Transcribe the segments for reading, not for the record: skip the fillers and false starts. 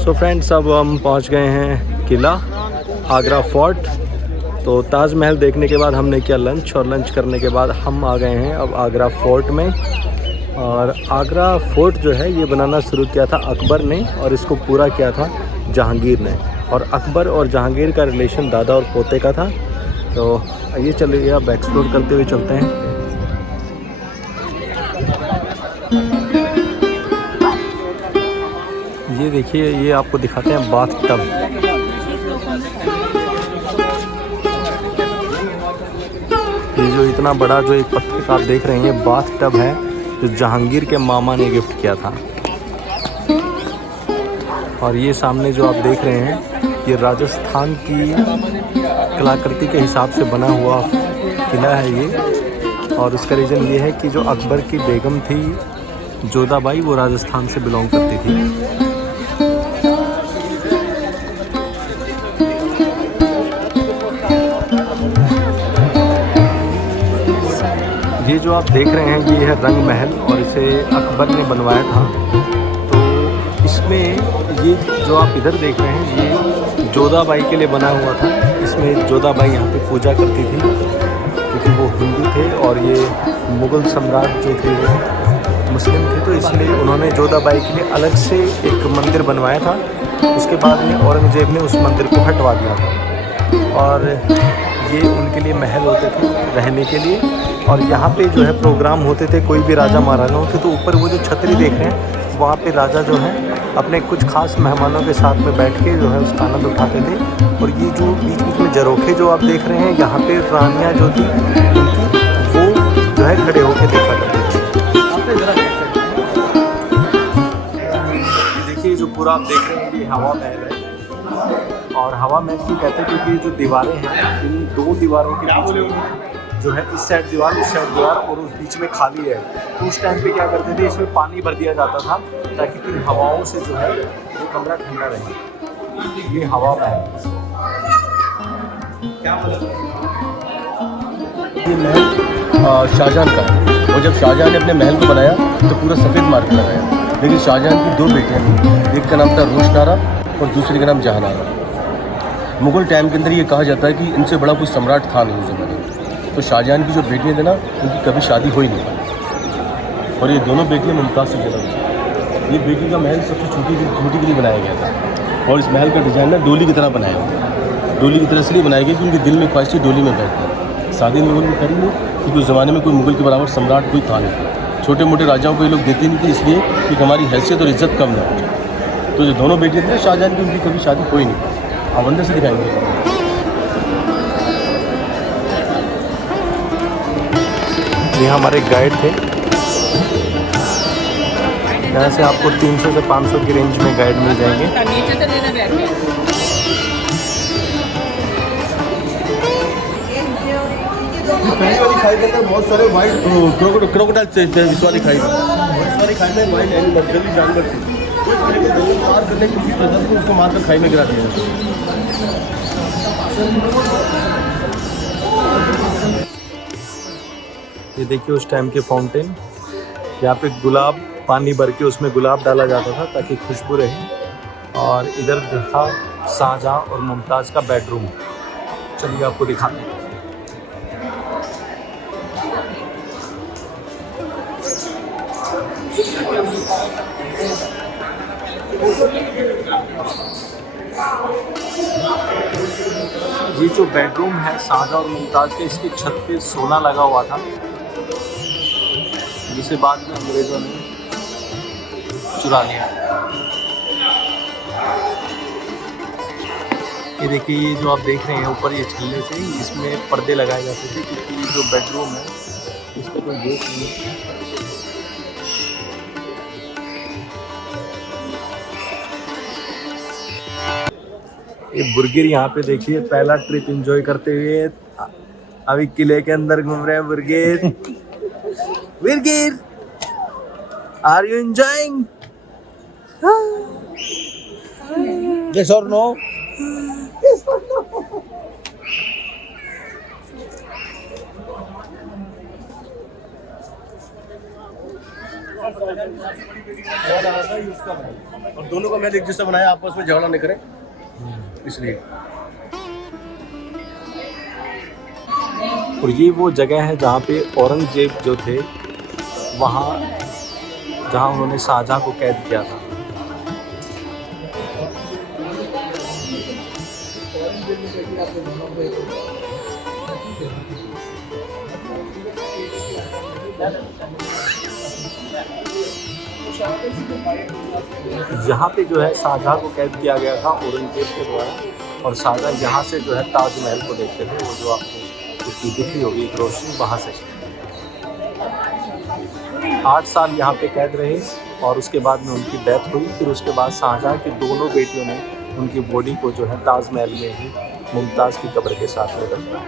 So friends, अब हम पहुंच गए हैं किला आगरा फोर्ट। तो ताजमहल देखने के बाद हमने किया लंच, और लंच करने के बाद हम आ गए हैं अब आगरा फोर्ट में। और आगरा फोर्ट जो है ये बनाना शुरू किया था अकबर ने, और इसको पूरा किया था जहांगीर ने। और अकबर और जहांगीर का रिलेशन दादा और पोते का था। तो आइए चलिए अब एक्सप्लोर करते हुए चलते हैं। ये देखिए, ये आपको दिखाते हैं बाथ टब। ये जो इतना बड़ा जो एक पत्थर का आप देख रहे हैं, ये बाथ टब है जो जहांगीर के मामा ने गिफ्ट किया था। और ये सामने जो आप देख रहे हैं, ये राजस्थान की कलाकृति के हिसाब से बना हुआ किला है ये। और उसका रीज़न ये है कि जो अकबर की बेगम थी जोधाबाई, वो राजस्थान से बिलोंग करती थी। ये जो आप देख रहे हैं ये है रंग महल, और इसे अकबर ने बनवाया था। तो इसमें ये जो आप इधर देख रहे हैं ये जोधाबाई के लिए बना हुआ था। इसमें जोधाबाई यहाँ पे पूजा करती थी क्योंकि वो हिंदू थे, और ये मुग़ल सम्राट जो थे वो मुस्लिम थे। तो इसलिए उन्होंने जोधाबाई के लिए अलग से एक मंदिर बनवाया था। उसके बाद में औरंगज़ेब ने उस मंदिर को हटवा दिया था, और ये उनके लिए महल होते थे रहने के लिए। और यहाँ पे जो है प्रोग्राम होते थे, कोई भी राजा महाराजा होते तो ऊपर वो जो छतरी देख रहे हैं वहाँ पे राजा जो है अपने कुछ खास मेहमानों के साथ में बैठ के जो है उसका आनंद उठाते थे। और ये जो बीच बीच में झरोखे जो आप देख रहे हैं, यहाँ पे रानियाँ जो थी उनकी, वो जो है खड़े होकर देखा करती थी। देखिए जो पूरा आप देख रहे हैं ये हवा महल है। और हवा महल क्यों कहते हैं, क्योंकि जो दीवारें हैं इन दो दीवारों के बीच में जो है इस साइड दीवार उस साइड दीवार, और उस बीच में खाली है। तो उस टाइम पे क्या करते थे, इसमें पानी भर दिया जाता था ताकि फिर हवाओं से जो है ये कमरा ठंडा रहे। ये हवा महल, ये महल शाहजहां का है। और जब शाहजहां ने अपने महल को बनाया तो पूरा सफ़ेद मार्बल लगाया। लेकिन शाहजहां की 2 बेटियाँ थी, एक का नाम था रोशनारा और दूसरे का नाम जहानारा। मुग़ल टाइम के अंदर ये कहा जाता है कि इनसे बड़ा कोई सम्राट था नहीं उस ज़माने में। तो शाहजहां की जो बेटियाँ थी ना, उनकी कभी शादी हो ही नहीं पाई। और ये दोनों बेटियाँ मुमताज़ से पैदा हुई। ये बेटी का महल सबसे छोटी के लिए बनाया गया था। और इस महल का डिज़ाइन ना डोली की तरह बनाया हुआ। डोली की तरह इसलिए बनाया गया कि उनके दिल में ख्वाहिश थी डोली में बैठना। शादी मुग़ल में करी नहीं, क्योंकि उस ज़माने में कोई मुग़ल के बराबर सम्राट कोई था नहीं। छोटे मोटे राजाओं को ये लोग देते नहीं थे, इसलिए कि हमारी हैसियत और इज़्ज़त कम ना हो। तो जो दोनों बेटियाँ थी ना शाहजहां की, उनकी कभी शादी हो ही नहीं। आप अंदर से दिखाएंगे। ये हमारे गाइड थे। यहाँ से आपको 300 से 500 की रेंज में गाइड मिल जाएंगे। पहली वाली खाई के अंदर बहुत सारे वाइल्ड क्रोकोडाइल इस वाली खाई में वाइल्ड एनिमल जंगली जानवर थे। तो इस तरह के जंगल पार करने की कोशिश करता था, उसको मारकर खाई में गिरा दिया। ये देखिए उस टाइम के फाउंटेन। यहाँ पे गुलाब पानी भर के उसमें गुलाब डाला जाता था ताकि खुशबू रहे। और इधर था शाहजहां और मुमताज़ का बेडरूम। चलिए आपको दिखाते हैं। ये जो बेडरूम है शाहजहां और मुमताज़ के, इसकी छत पे सोना लगा हुआ था, जिसे बाद में अंग्रेज़ों ने चुरा लिया। ये देखिए, ये जो आप देख रहे हैं ऊपर ये छल्ले से, इसमें पर्दे लगाए जाते थे क्योंकि ये जो बेडरूम है इस पर कोई गेट नहीं है। ये बुर्गिर यहाँ पे देखिए पहला ट्रिप एंजॉय करते हुए अभी किले के अंदर घूम रहे हैं। बुर्गिर, बुर्गिर, are you enjoying? Yes or no? Yes or no? और दोनों का महल एक जैसा बनाया, आपस में झगड़ा नहीं करें इसलिए। और ये वो जगह है जहाँ पे औरंगजेब जो थे वहाँ, जहाँ उन्होंने शाहजहाँ को कैद किया था। यहाँ पे जो है शाहजहाँ को कैद किया गया था औरंगजेब के द्वारा, और शाहजहाँ यहाँ से जो है ताजमहल को देखते थे, वो जो आपको उसकी दिख रही होगी एक रोशनी, वहाँ से 8 साल यहाँ पे कैद रहे और उसके बाद में उनकी डेथ हुई। फिर उसके बाद शाहजहाँ की दोनों बेटियों ने उनकी बॉडी को जो है ताजमहल में ही मुमताज़ की कब्र के साथ में रखा।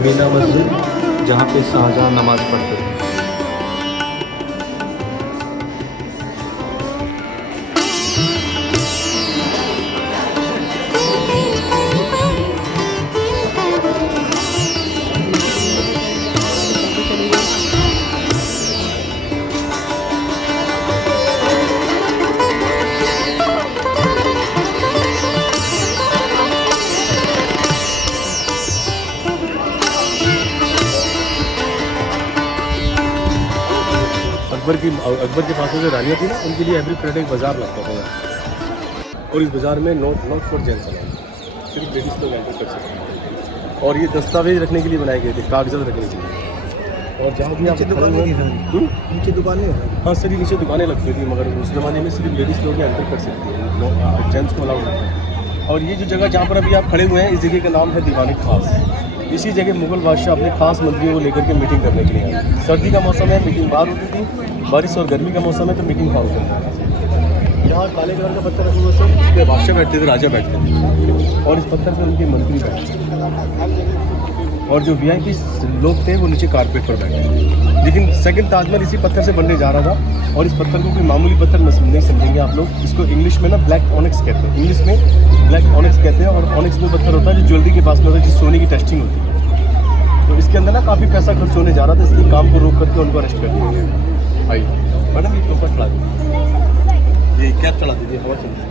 मीना मस्जिद जहाँ पे शाहजहाँ नमाज पढ़ते थे। अकबर के पास में जो रानियाँ थी ना, उनके लिए एवरी फ्राइडे एक बाजार लगता था यहाँ, और इस बाज़ार में नॉट फॉर जेंट्स अलाउड, सिर्फ लेडीज़ लोग एंटर कर सकते हैं। और ये दस्तावेज रखने के लिए बनाए गए थे, कागजात रखने के लिए। और जहाँ भी आप नीचे दुकानें, हाँ सर, नीचे दुकानें लगती थी, मगर उस ज़माने में सिर्फ लेडीज़ लोग एंटर कर सकती हैं, जेंट्स को अलाउड नहीं है। और ये जो जगह जहाँ पर अभी आप खड़े हुए हैं, इस जगह का नाम है दीवान खास। इसी जगह मुगल बादशाह अपने खास मंत्रियों को लेकर के मीटिंग करने के लिए आए। सर्दी का मौसम है, मीटिंग बाहर होती थी, बारिश और गर्मी का मौसम है तो मीटिंग बाहर होती थी। यहाँ काले कलर का पत्थर रखा हुआ सर, इस पर बादशाह बैठते थे, राजा बैठते थे, और इस पत्थर पर उनके मंत्री बैठते थे, और जो VIP लोग थे वो नीचे कारपेट पर बैठे। लेकिन सेकंड ताजमहल इसी पत्थर से बनने जा रहा था, और इस पत्थर को कोई मामूली पत्थर नहीं समझेंगे आप लोग। इसको इंग्लिश में ना ब्लैक ऑनिक्स कहते हैं, इंग्लिश में ब्लैक ऑनिक्स कहते हैं। और ऑनिक्स वो पत्थर होता है जो ज्वेलरी के पास में होता है, जिस सोने की टेस्टिंग होती है। तो इसके अंदर ना काफ़ी पैसा खर्च होने जा रहा था, इसलिए काम को रोक करके उनको अरेस्ट कर दिया गया। आइए मैडम, ये ऊपर चढ़ा दीजिए, ये कैप चढ़ा दीजिए, हवा चलती।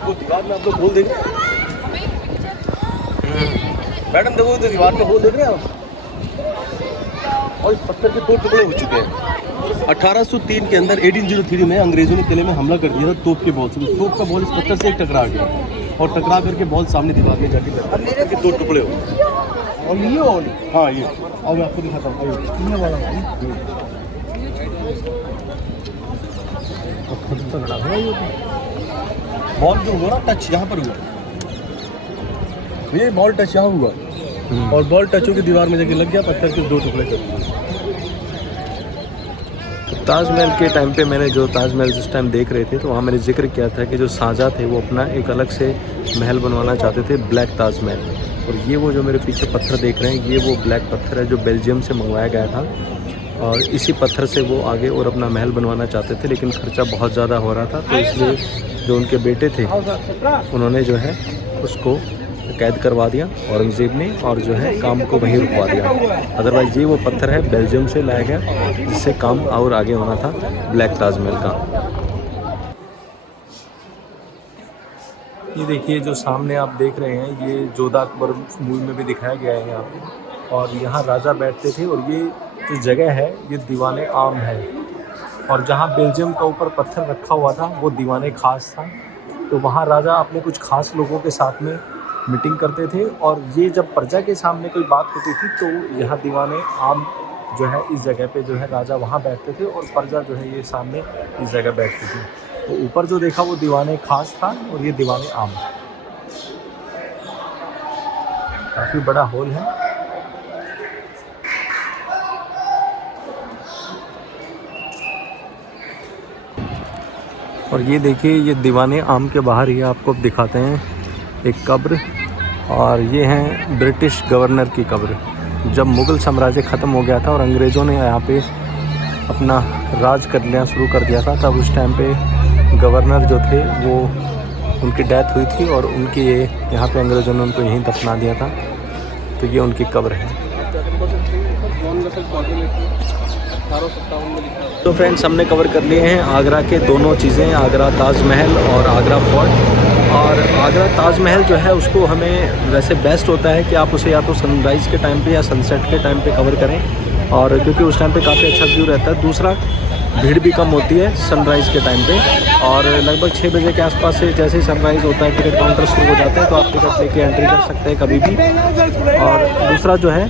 वो दीवार में आप लोग होल देख रहे हैं मैडम, देखो तो दीवार में होल देख रहे हैं आप, और इस पत्थर के 2 टुकड़े हो चुके हैं। 1803 के अंदर 1803 में अंग्रेजों ने किले में हमला कर दिया था तोप के बॉल से। तोप का बॉल इस पत्थर से एक टकरा गया, और टकरा करके बॉल सामने दीवार में जाके पत्थर के 2 टुकड़े हो। और ये हाँ, ये अब मैं आपको दिखाता हूँ। बॉल जो हुआ ना टच यहाँ पर हुआ, ये बॉल टच यहाँ हुआ, और बॉल टच होकर दीवार में जाके लग गया, पत्थर के 2 टुकड़े कर दिए। ताजमहल के टाइम पे मैंने जो ताजमहल जिस टाइम देख रहे थे तो वहाँ मैंने जिक्र किया था कि जो शाहजहाँ थे वो अपना एक अलग से महल बनवाना चाहते थे, ब्लैक ताजमहल। और ये वो जो मेरे पीछे पत्थर देख रहे हैं, ये वो ब्लैक पत्थर है जो बेल्जियम से मंगवाया गया था, और इसी पत्थर से वो आगे और अपना महल बनवाना चाहते थे, लेकिन खर्चा बहुत ज़्यादा हो रहा था। तो इसलिए जो उनके बेटे थे उन्होंने जो है उसको कैद करवा दिया औरंगज़ेब ने, और जो है काम को वहीं रुकवा दिया। अदरवाइज़ ये वो पत्थर है बेल्जियम से लाया गया, जिससे काम और आगे होना था ब्लैक ताजमहल का। ये देखिए जो सामने आप देख रहे हैं, ये जोधा अकबर मूवी में भी दिखाया गया है यहाँ पे, और यहाँ राजा बैठते थे। और ये जो जगह है ये दीवाने आम है, और जहाँ बेल्जियम का ऊपर पत्थर रखा हुआ था वो दीवाने खास था। तो वहाँ राजा अपने कुछ खास लोगों के साथ में मीटिंग करते थे, और ये जब प्रजा के सामने कोई बात होती थी तो यहाँ दीवाने आम जो है इस जगह पे जो है राजा वहाँ बैठते थे, और प्रजा जो है ये सामने इस जगह बैठती थी। तो ऊपर जो देखा वो दीवाने खास था, और ये दीवाने आम। काफ़ी बड़ा हॉल है। और ये देखिए, ये दीवाने आम के बाहर ही आपको दिखाते हैं एक कब्र, और ये हैं ब्रिटिश गवर्नर की कब्र। जब मुग़ल साम्राज्य ख़त्म हो गया था और अंग्रेज़ों ने यहाँ पे अपना राज करना शुरू कर दिया था, तब उस टाइम पे गवर्नर जो थे वो उनकी डेथ हुई थी और उनकी यहाँ पे अंग्रेज़ों ने उनको यहीं दफना दिया था। तो ये उनकी कब्र है। तो फ्रेंड्स, हमने कवर कर लिए हैं आगरा के दोनों चीज़ें, आगरा ताजमहल और आगरा फोर्ट। और आगरा ताजमहल जो है उसको हमें वैसे बेस्ट होता है कि आप उसे या तो सनराइज़ के टाइम पे या सनसेट के टाइम पे कवर करें, और क्योंकि उस टाइम पे काफ़ी अच्छा व्यू रहता है। दूसरा, भीड़ भी कम होती है सनराइज़ के टाइम पे, और लगभग 6 बजे के आसपास से जैसे ही सनराइज़ होता है टिकट काउंटर शुरू हो जाते हैं, तो आप टिकट लेके एंट्री कर सकते हैं कभी भी। और दूसरा जो है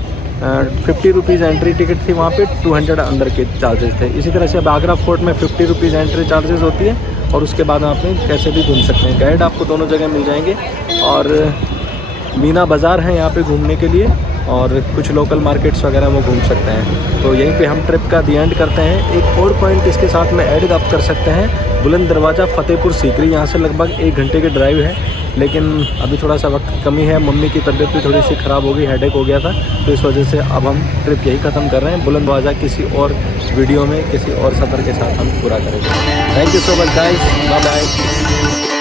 50 रुपीज़ एंट्री टिकट थी वहाँ पे, 200 अंदर के चार्जेस थे। इसी तरह से अब आगरा फोर्ट में 50 रुपीज़ एंट्री चार्जेस होती है, और उसके बाद आप कैसे भी घूम सकते हैं। गाइड आपको दोनों जगह मिल जाएंगे, और मीना बाज़ार है यहाँ पे घूमने के लिए, और कुछ लोकल मार्केट्स वगैरह वो घूम सकते हैं। तो यहीं पे हम ट्रिप का दी एंड करते हैं। एक और पॉइंट इसके साथ में ऐड आप कर सकते हैं, बुलंद दरवाज़ा फतेहपुर सीकरी। यहाँ से लगभग 1 घंटे की ड्राइव है, लेकिन अभी थोड़ा सा वक्त की कमी है। मम्मी की तबीयत भी थोड़ी सी ख़राब हो गई, हेडेक हो गया था, तो इस वजह से अब हम ट्रिप यही ख़त्म कर रहे हैं। बुलंद दरवाज़ा किसी और वीडियो में किसी और सफ़र के साथ हम पूरा करेंगे। Thank you so much guys, bye bye.